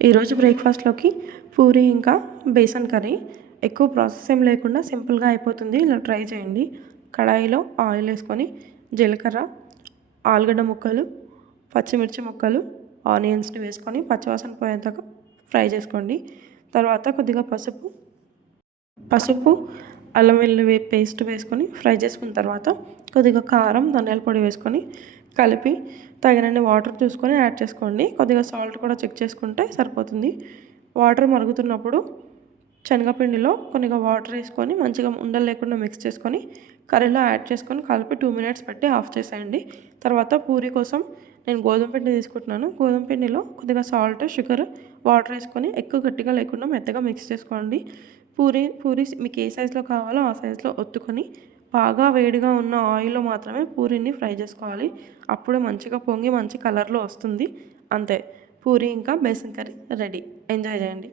ఈరోజు బ్రేక్ఫాస్ట్లోకి పూరి ఇంకా బేసన్ కర్రీ. ఎక్కువ ప్రాసెస్ ఏం లేకుండా సింపుల్గా అయిపోతుంది. ఇలా ట్రై చేయండి. కడాయిలో ఆయిల్ వేసుకొని జీలకర్ర, ఆలుగడ్డ ముక్కలు, పచ్చిమిర్చి ముక్కలు, ఆనియన్స్ని వేసుకొని పచ్చివాసన పోయేంతగా ఫ్రై చేసుకోండి. తర్వాత కొద్దిగా పసుపు అల్లం వెల్లుల్లి పేస్ట్ వేసుకొని ఫ్రై చేసుకున్న తర్వాత కొద్దిగా కారం, ధనియాల పొడి వేసుకొని కలిపి తగినన్ని వాటర్ చూసుకొని యాడ్ చేసుకోండి. కొద్దిగా సాల్ట్ కూడా చెక్ చేసుకుంటే సరిపోతుంది. వాటర్ మరుగుతున్నప్పుడు శనగపిండిలో కొద్దిగా వాటర్ వేసుకొని మంచిగా ఉండలు లేకుండా మిక్స్ చేసుకొని కర్రీలో యాడ్ చేసుకొని కలిపి 2 మినిట్స్ పెట్టి ఆఫ్ చేసేయండి. తర్వాత పూరి కోసం నేను గోధుమ పిండి తీసుకుంటున్నాను. గోధుమ పిండిలో కొద్దిగా సాల్ట్, షుగర్, వాటర్ వేసుకొని ఎక్కువ గట్టిగా లేకుండా మెత్తగా మిక్స్ చేసుకోండి. పూరి మీకు ఏ సైజులో కావాలో ఆ సైజులో ఒత్తుకొని బాగా వేడిగా ఉన్న ఆయిల్లో మాత్రమే పూరీని ఫ్రై చేసుకోవాలి. అప్పుడు మంచిగా పొంగి మంచి కలర్లో వస్తుంది. అంతే, పూరి ఇంకా బేసన్ కర్రీ రెడీ. ఎంజాయ్ చేయండి.